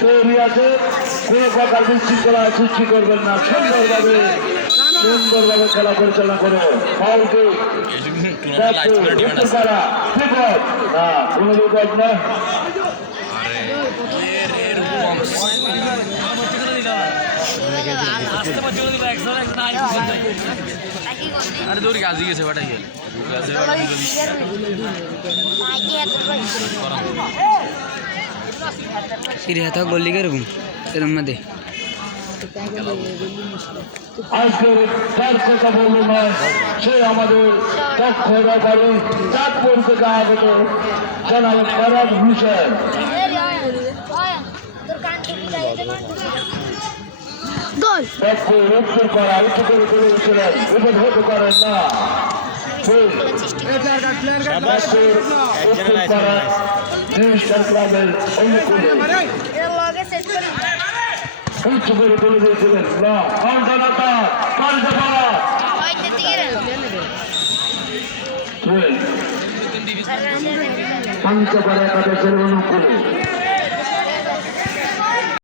তৈরি আছে, কোনো প্রকার বিশৃঙ্খলা সৃষ্টি করবেন না, সুন্দরভাবে খেলা পরিচালনা করে ফাউলকে করা বিপদ না, কোনো বিপদ না। अरे दूर गाजी গেছে বাটা গেল সিরে হাতে গোলি করব এর মধ্যে আজকের তার কথা বলবো না, সে আমাদের পক্ষ ব্যাপারে চাঁদপুর থেকে আগত জনাব ফরাদ হোসেন। উত্তর করা উত্তর করে তুলেছিলেন, উপভোগ করেন না ক্লাবের অনুকূলে উচ্চ করে তুলে দিয়েছিলেন না অন্তরতা পাঞ্চপাড়া একাদশের অনুকূলে